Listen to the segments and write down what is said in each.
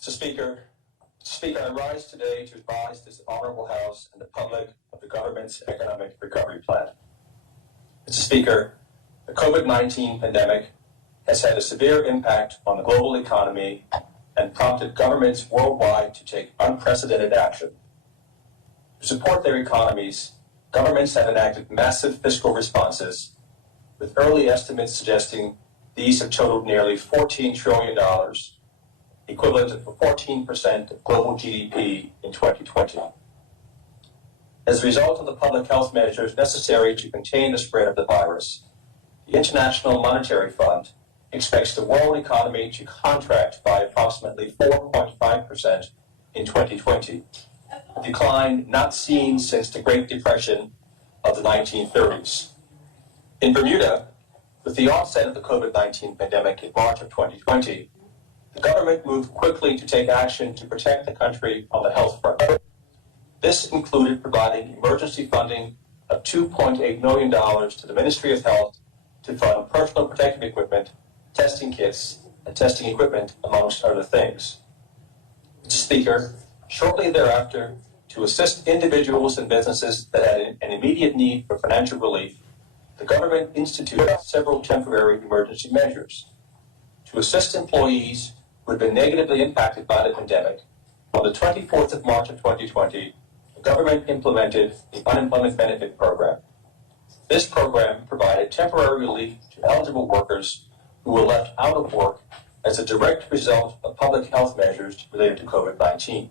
Speaker, I rise today to advise this Honorable House and the public of the government's economic recovery plan. Mr. Speaker, the COVID-19 pandemic has had a severe impact on the global economy and prompted governments worldwide to take unprecedented action. To support their economies, governments have enacted massive fiscal responses, with early estimates suggesting these have totaled nearly $14 trillion, equivalent to 14% of global GDP in 2020. As a result of the public health measures necessary to contain the spread of the virus, the International Monetary Fund expects the world economy to contract by approximately 4.5% in 2020, a decline not seen since the Great Depression of the 1930s. In Bermuda, with the onset of the COVID-19 pandemic in March of 2020, the government moved quickly to take action to protect the country on the health front. This included providing emergency funding of $2.8 million to the Ministry of Health to fund personal protective equipment, testing kits, and testing equipment, amongst other things. Mr. Speaker, shortly thereafter, to assist individuals and businesses that had an immediate need for financial relief, the government instituted several temporary emergency measures. To assist employees who had been negatively impacted by the pandemic, on the 24th of March of 2020, the government implemented the Unemployment Benefit Program. This program provided temporary relief to eligible workers who were left out of work as a direct result of public health measures related to COVID-19.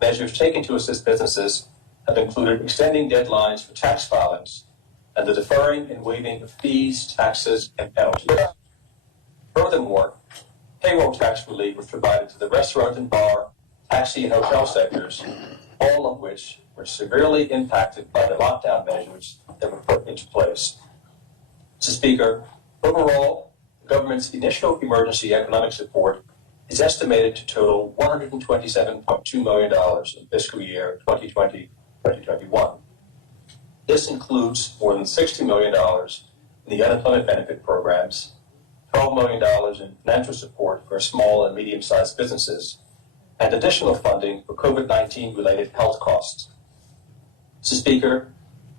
Measures taken to assist businesses have included extending deadlines for tax filings and the deferring and waiving of fees, taxes, and penalties. Furthermore, payroll tax relief was provided to the restaurant and bar, taxi, and hotel sectors, all of which were severely impacted by the lockdown measures that were put into place. Mr. Speaker, overall, the government's initial emergency economic support is estimated to total $127.2 million in fiscal year 2020-2021. This includes more than $60 million in the unemployment benefit programs, $12 million in financial support for small and medium-sized businesses, and additional funding for COVID-19 related health costs. Mr. Speaker,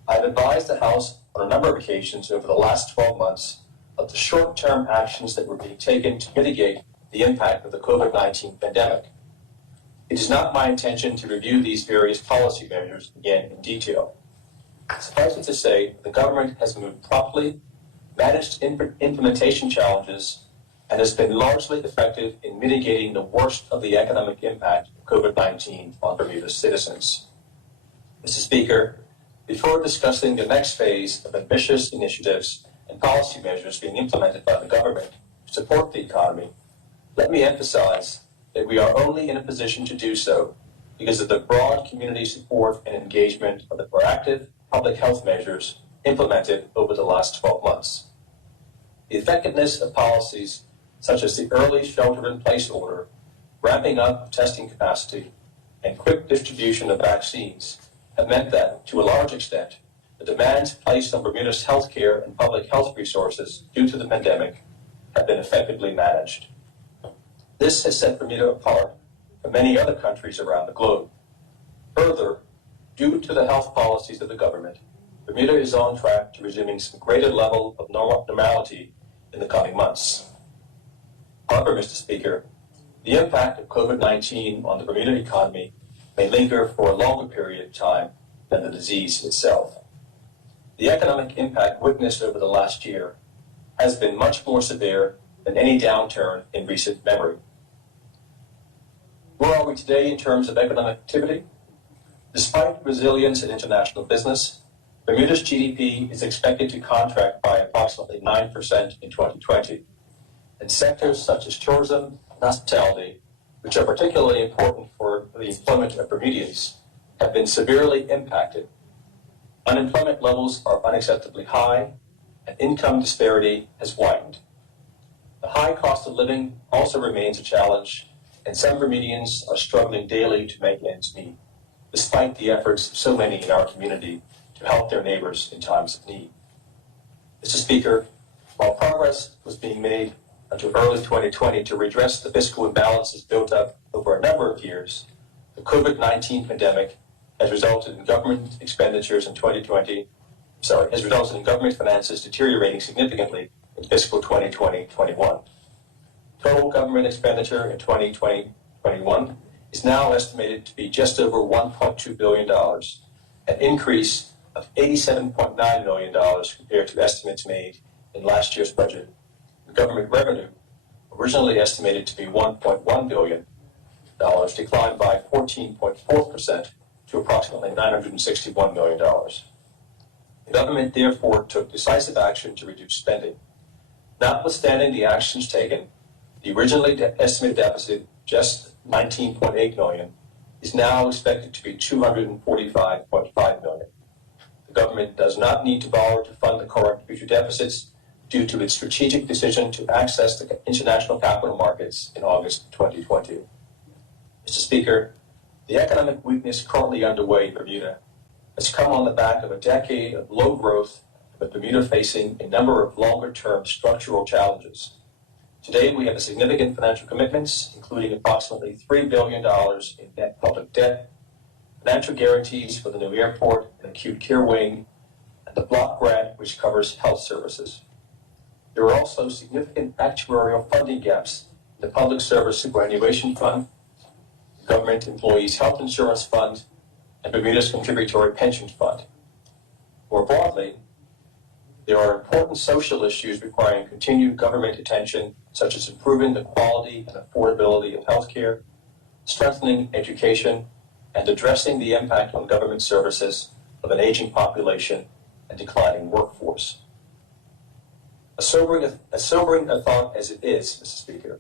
I have advised the House on a number of occasions over the last 12 months of the short-term actions that were being taken to mitigate the impact of the COVID-19 pandemic. It is not my intention to review these various policy measures again in detail. Suffice it to say, the government has moved promptly, managed implementation challenges, and has been largely effective in mitigating the worst of the economic impact of COVID-19 on Bermuda's citizens. Mr. Speaker, before discussing the next phase of ambitious initiatives and policy measures being implemented by the government to support the economy, let me emphasize that we are only in a position to do so because of the broad community support and engagement of the proactive public health measures implemented over the last 12 months. The effectiveness of policies such as the early shelter-in-place order, ramping up testing capacity, and quick distribution of vaccines have meant that, to a large extent, the demands placed on Bermuda's healthcare and public health resources due to the pandemic have been effectively managed. This has set Bermuda apart from many other countries around the globe. Further, due to the health policies of the government, Bermuda is on track to resuming some greater level of normality in the coming months. However, Mr. Speaker, the impact of COVID-19 on the Bermuda economy may linger for a longer period of time than the disease itself. The economic impact witnessed over the last year has been much more severe than any downturn in recent memory. Where are we today in terms of economic activity? Despite resilience in international business, Bermuda's GDP is expected to contract by approximately 9% in 2020, and sectors such as tourism and hospitality, which are particularly important for the employment of Bermudians, have been severely impacted. Unemployment levels are unacceptably high, and income disparity has widened. The high cost of living also remains a challenge, and some Bermudians are struggling daily to make ends meet, despite the efforts of so many in our community to help their neighbors in times of need. Mr. Speaker, while progress was being made until early 2020 to redress the fiscal imbalances built up over a number of years, the COVID-19 pandemic has resulted in government expenditures in 2020, has resulted in government finances deteriorating significantly in fiscal 2020-21. Total government expenditure in 2020-21 is now estimated to be just over $1.2 billion, an increase of $87.9 million compared to estimates made in last year's budget. Government revenue, originally estimated to be $1.1 billion, declined by 14.4% to approximately $961 million. The government therefore took decisive action to reduce spending. Notwithstanding the actions taken, the originally estimated deficit, just $19.8 million, is now expected to be $245.5 million. The government does not need to borrow to fund the current future deficits due to its strategic decision to access the international capital markets in August 2020. Mr. Speaker, the economic weakness currently underway in Bermuda has come on the back of a decade of low growth, with Bermuda facing a number of longer-term structural challenges. Today, we have significant financial commitments, including approximately $3 billion in net public debt, financial guarantees for the new airport and acute care wing, and the block grant which covers health services. There are also significant actuarial funding gaps in the Public Service Superannuation Fund, the Government Employees Health Insurance Fund, and Bermuda's Contributory Pension Fund. More broadly, there are important social issues requiring continued government attention, such as improving the quality and affordability of health care, strengthening education, and addressing the impact on government services of an aging population and declining workforce. A sobering thought as it is, Mr. Speaker,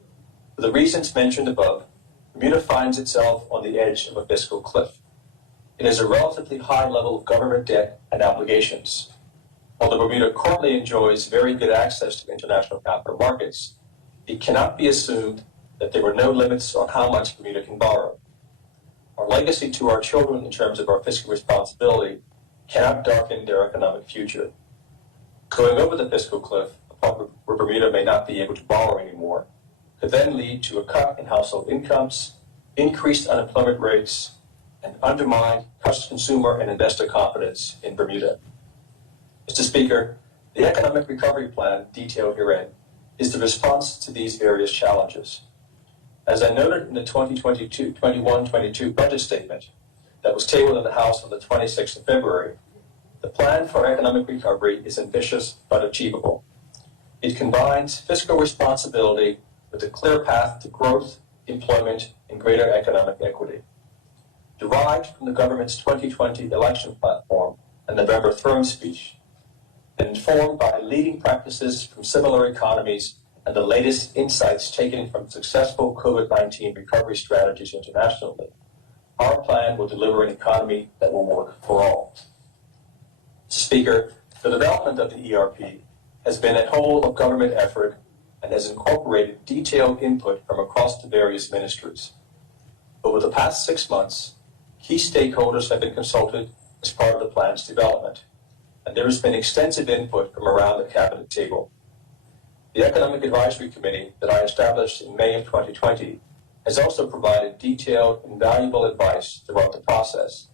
for the reasons mentioned above, Bermuda finds itself on the edge of a fiscal cliff. It has a relatively high level of government debt and obligations. Although Bermuda currently enjoys very good access to international capital markets, it cannot be assumed that there were no limits on how much Bermuda can borrow. Our legacy to our children in terms of our fiscal responsibility cannot darken their economic future. Going over the fiscal cliff, where Bermuda may not be able to borrow anymore, could then lead to a cut in household incomes, increased unemployment rates, and undermined consumer and investor confidence in Bermuda. Mr. Speaker, the economic recovery plan detailed herein is the response to these various challenges. As I noted in the 2021-22 budget statement that was tabled in the House on the 26th of February, the plan for economic recovery is ambitious but achievable. It combines fiscal responsibility with a clear path to growth, employment, and greater economic equity. Derived from the government's 2020 election platform and November throne speech, and informed by leading practices from similar economies and the latest insights taken from successful COVID-19 recovery strategies internationally, our plan will deliver an economy that will work for all. Speaker, the development of the ERP has been a whole of government effort and has incorporated detailed input from across the various ministries. Over the past 6 months, key stakeholders have been consulted as part of the plan's development, and there has been extensive input from around the cabinet table. The Economic Advisory Committee that I established in May of 2020 has also provided detailed and valuable advice throughout the process,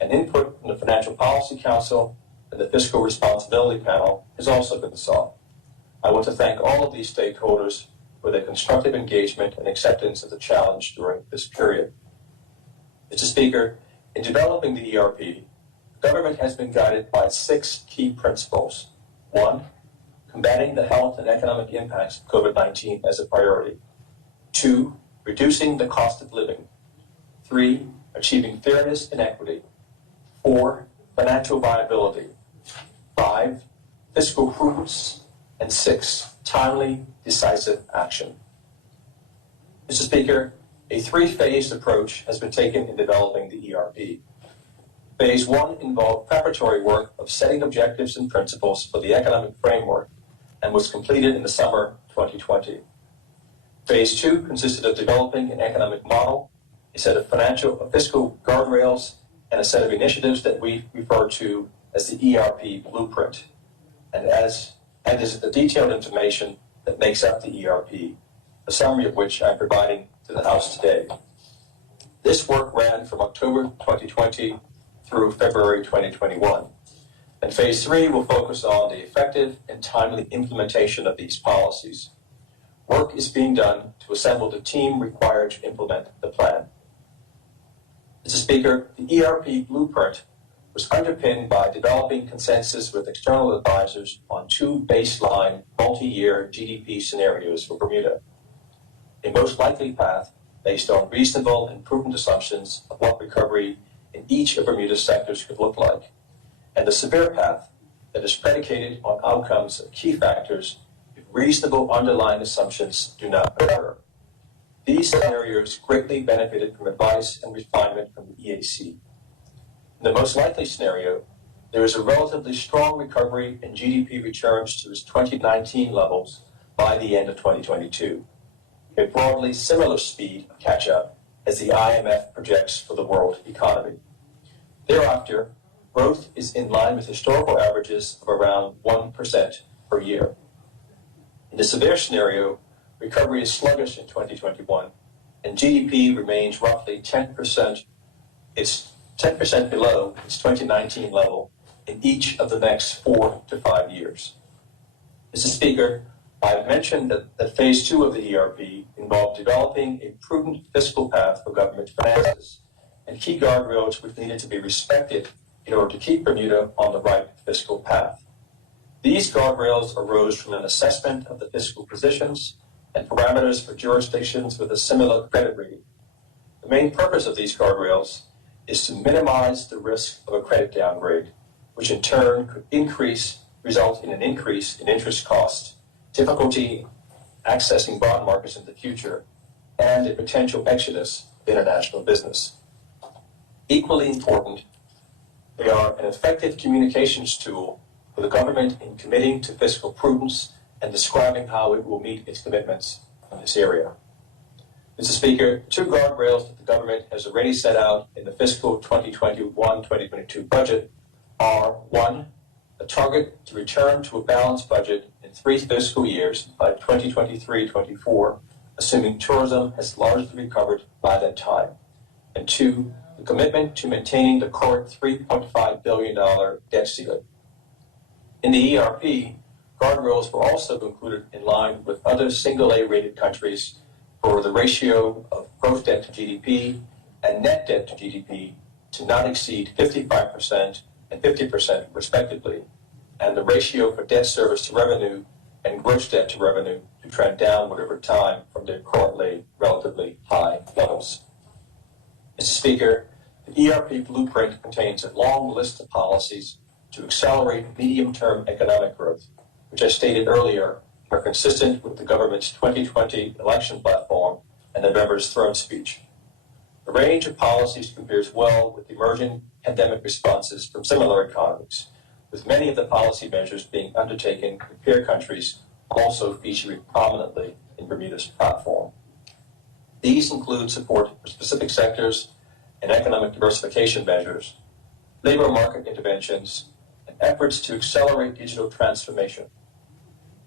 and input from the Financial Policy Council and the Fiscal Responsibility Panel has also been sought. I want to thank all of these stakeholders for their constructive engagement and acceptance of the challenge during this period. Mr. Speaker, in developing the ERP, the government has been guided by 6 key principles. 1, combating the health and economic impacts of COVID-19 as a priority. 2, reducing the cost of living. 3, achieving fairness and equity. 4, financial viability. 5, fiscal prudence. And 6, timely, decisive action. Mr. Speaker, a 3-phased approach has been taken in developing the ERP. Phase 1 involved preparatory work of setting objectives and principles for the economic framework and was completed in the summer 2020. Phase 2 consisted of developing an economic model, a set of fiscal guardrails, and a set of initiatives that we refer to as the ERP blueprint. And as the detailed information that makes up the ERP, a summary of which I'm providing to the House today. This work ran from October 2020 through February 2021, and Phase 3 will focus on the effective and timely implementation of these policies. Work is being done to assemble the team required to implement the plan. Mr. Speaker, the ERP blueprint was underpinned by developing consensus with external advisors on two baseline multi-year GDP scenarios for Bermuda. A most likely path based on reasonable and prudent assumptions of what recovery in each of Bermuda's sectors could look like, and the severe path that is predicated on outcomes of key factors if reasonable underlying assumptions do not occur. These scenarios greatly benefited from advice and refinement from the EAC. In the most likely scenario, there is a relatively strong recovery and GDP returns to its 2019 levels by the end of 2022, a broadly similar speed of catch-up as the IMF projects for the world economy. Thereafter, growth is in line with historical averages of around 1% per year. In the severe scenario, recovery is sluggish in 2021, and GDP remains roughly 10% below its 2019 level in each of the next 4 to 5 years. Mr. Speaker, I have mentioned that Phase 2 of the ERP involved developing a prudent fiscal path for government finances and key guardrails which needed to be respected in order to keep Bermuda on the right fiscal path. These guardrails arose from an assessment of the fiscal positions and parameters for jurisdictions with a similar credit rating. The main purpose of these guardrails is to minimize the risk of a credit downgrade, which in turn could result in an increase in interest costs, difficulty accessing bond markets in the future, and a potential exodus of international business. Equally important, they are an effective communications tool for the government in committing to fiscal prudence and describing how it will meet its commitments in this area. Mr. Speaker, two guardrails that the government has already set out in the fiscal 2021-2022 budget are: one, a target to return to a balanced budget in 3 fiscal years by 2023-24, assuming tourism has largely recovered by that time, and two, the commitment to maintaining the current $3.5 billion debt ceiling. In the ERP, guardrails were also included in line with other single-A rated countries for the ratio of gross debt to GDP and net debt to GDP to not exceed 55% and 50% respectively, and the ratio for debt service to revenue and gross debt to revenue to trend downward over time from their currently relatively high levels. Mr. Speaker, the ERP blueprint contains a long list of policies to accelerate medium-term economic growth, which I stated earlier are consistent with the government's 2020 election platform and November's throne speech. The range of policies compares well with emerging pandemic responses from similar economies, with many of the policy measures being undertaken in peer countries also featuring prominently in Bermuda's platform. These include support for specific sectors and economic diversification measures, labor market interventions, and efforts to accelerate digital transformation.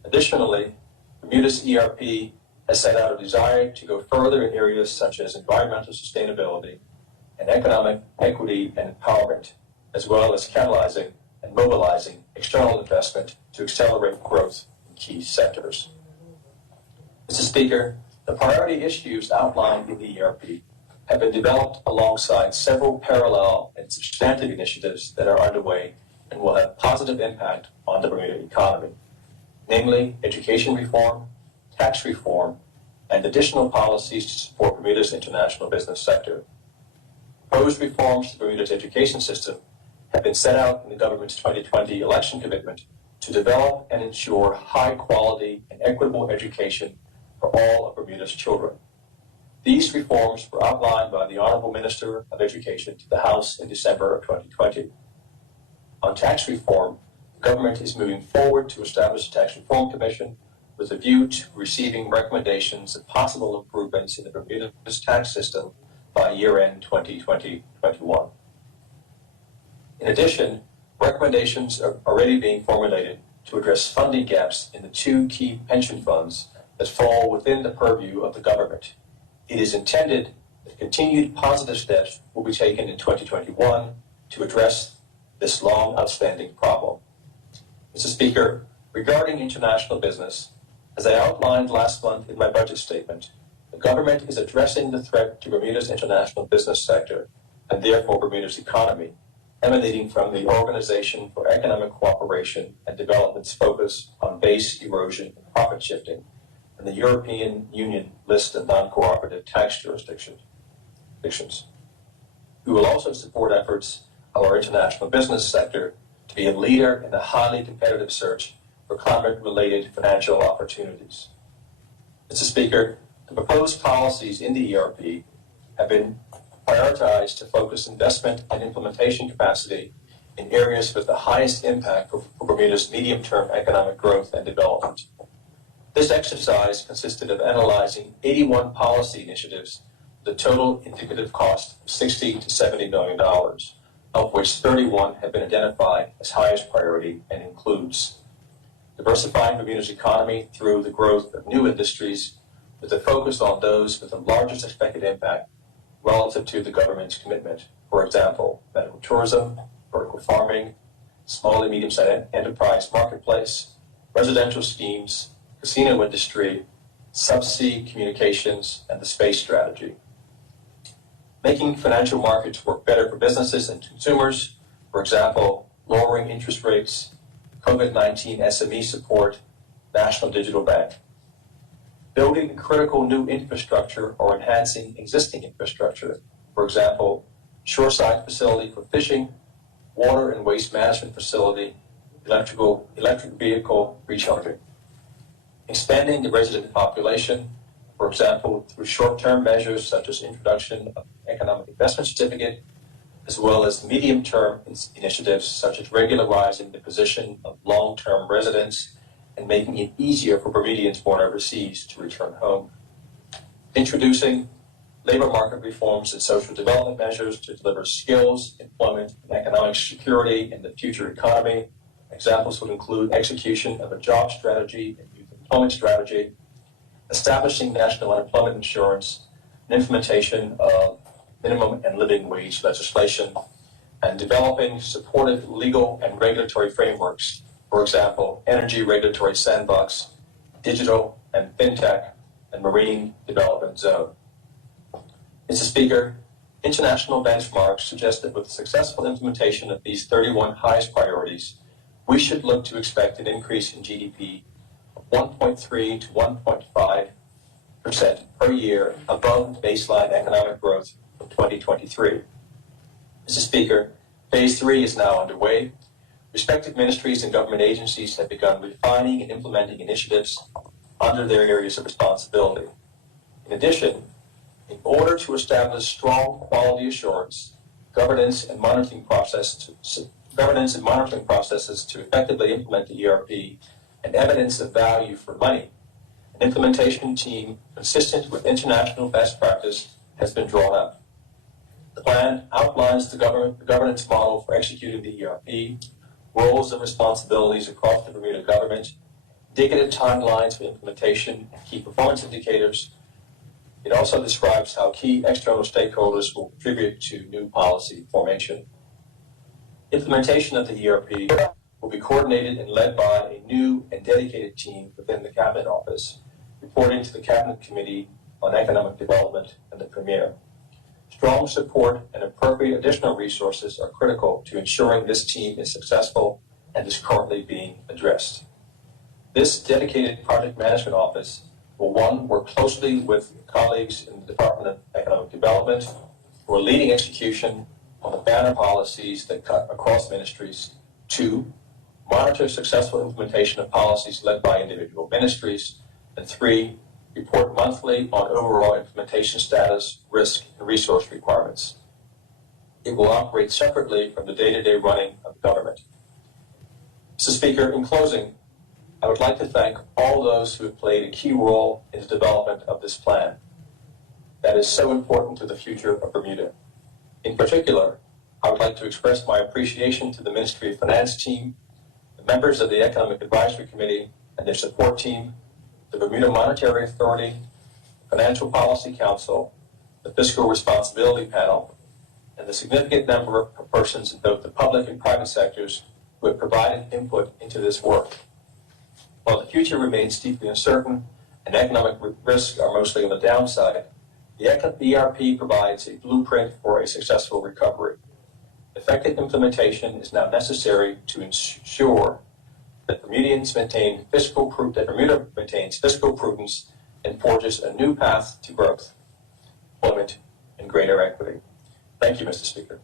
Additionally, Bermuda's ERP has set out a desire to go further in areas such as environmental sustainability and economic equity and empowerment, as well as catalyzing and mobilizing external investment to accelerate growth in key sectors. Mr. Speaker, the priority issues outlined in the ERP have been developed alongside several parallel and substantive initiatives that are underway and will have positive impact on the Bermuda economy, namely education reform, tax reform, and additional policies to support Bermuda's international business sector. Proposed reforms to Bermuda's education system have been set out in the government's 2020 election commitment to develop and ensure high-quality and equitable education for all of Bermuda's children. These reforms were outlined by the Honorable Minister of Education to the House in December of 2020. On tax reform, the government is moving forward to establish a tax reform commission with a view to receiving recommendations and possible improvements in the Bermuda's tax system by year-end 2020-21. In addition, recommendations are already being formulated to address funding gaps in the two key pension funds that fall within the purview of the government. It is intended that continued positive steps will be taken in 2021 to address this long outstanding problem. Mr. Speaker, regarding international business, as I outlined last month in my budget statement, the government is addressing the threat to Bermuda's international business sector, and therefore Bermuda's economy, emanating from the Organization for Economic Cooperation and Development's focus on base erosion and profit shifting, and the European Union list of non-cooperative tax jurisdictions. We will also support efforts of our international business sector to be a leader in the highly competitive search for climate-related financial opportunities. Mr. Speaker, the proposed policies in the ERP have been prioritized to focus investment and implementation capacity in areas with the highest impact for Bermuda's medium-term economic growth and development. This exercise consisted of analyzing 81 policy initiatives with a total indicative cost of $60 to $70 million, of which 31 have been identified as highest priority and includes diversifying Bermuda's economy through the growth of new industries with a focus on those with the largest expected impact relative to the government's commitment. For example, medical tourism, vertical farming, small and medium-sized enterprise marketplace, residential schemes, casino industry, subsea communications, and the space strategy. Making financial markets work better for businesses and consumers, for example, lowering interest rates, COVID-19 SME support, National Digital Bank. Building critical new infrastructure or enhancing existing infrastructure, for example, shoreside facility for fishing, water and waste management facility, electric vehicle recharging. Expanding the resident population, for example, through short-term measures such as introduction of economic investment certificate, as well as medium-term initiatives such as regularizing the position of long-term residents and making it easier for Bermudians born overseas to return home. Introducing labor market reforms and social development measures to deliver skills, employment, and economic security in the future economy. Examples would include execution of a job strategy and youth employment strategy, establishing national unemployment insurance, and implementation of minimum and living wage legislation, and developing supportive legal and regulatory frameworks, for example, energy regulatory sandbox, digital and fintech, and marine development zone. Mr. Speaker, international benchmarks suggest that with the successful implementation of these 31 highest priorities, we should look to expect an increase in GDP of 1.3 to 1.5% per year above baseline economic growth from 2023. Mr. Speaker, Phase 3 is now underway. Respective ministries and government agencies have begun refining and implementing initiatives under their areas of responsibility. In addition, in order to establish strong quality assurance, governance and monitoring processes to effectively implement the ERP, and evidence of value for money, an implementation team consistent with international best practice has been drawn up. The plan outlines the governance model for executing the ERP, roles and responsibilities across the Bermuda government, indicative timelines for implementation, and key performance indicators. It also describes how key external stakeholders will contribute to new policy formation. Implementation of the ERP will be coordinated and led by a new and dedicated team within the Cabinet Office, reporting to the Cabinet Committee on Economic Development and the Premier. Strong support and appropriate additional resources are critical to ensuring this team is successful and is currently being addressed. This dedicated project management office will, one, work closely with colleagues in the Department of Economic Development who are leading execution on the banner policies that cut across ministries. Two, monitor successful implementation of policies led by individual ministries. And three, report monthly on overall implementation status, risk, and resource requirements. It will operate separately from the day-to-day running of the government. Mr. Speaker, in closing, I would like to thank all those who have played a key role in the development of this plan that is so important to the future of Bermuda. In particular, I would like to express my appreciation to the Ministry of Finance team, the members of the Economic Advisory Committee and their support team, the Bermuda Monetary Authority, Financial Policy Council, the Fiscal Responsibility Panel, and the significant number of persons in both the public and private sectors who have provided input into this work. While the future remains deeply uncertain and economic risks are mostly on the downside, the ERP provides a blueprint for a successful recovery. Effective implementation is now necessary to ensure that Bermuda maintains fiscal prudence and forges a new path to growth, employment, and greater equity. Thank you, Mr. Speaker.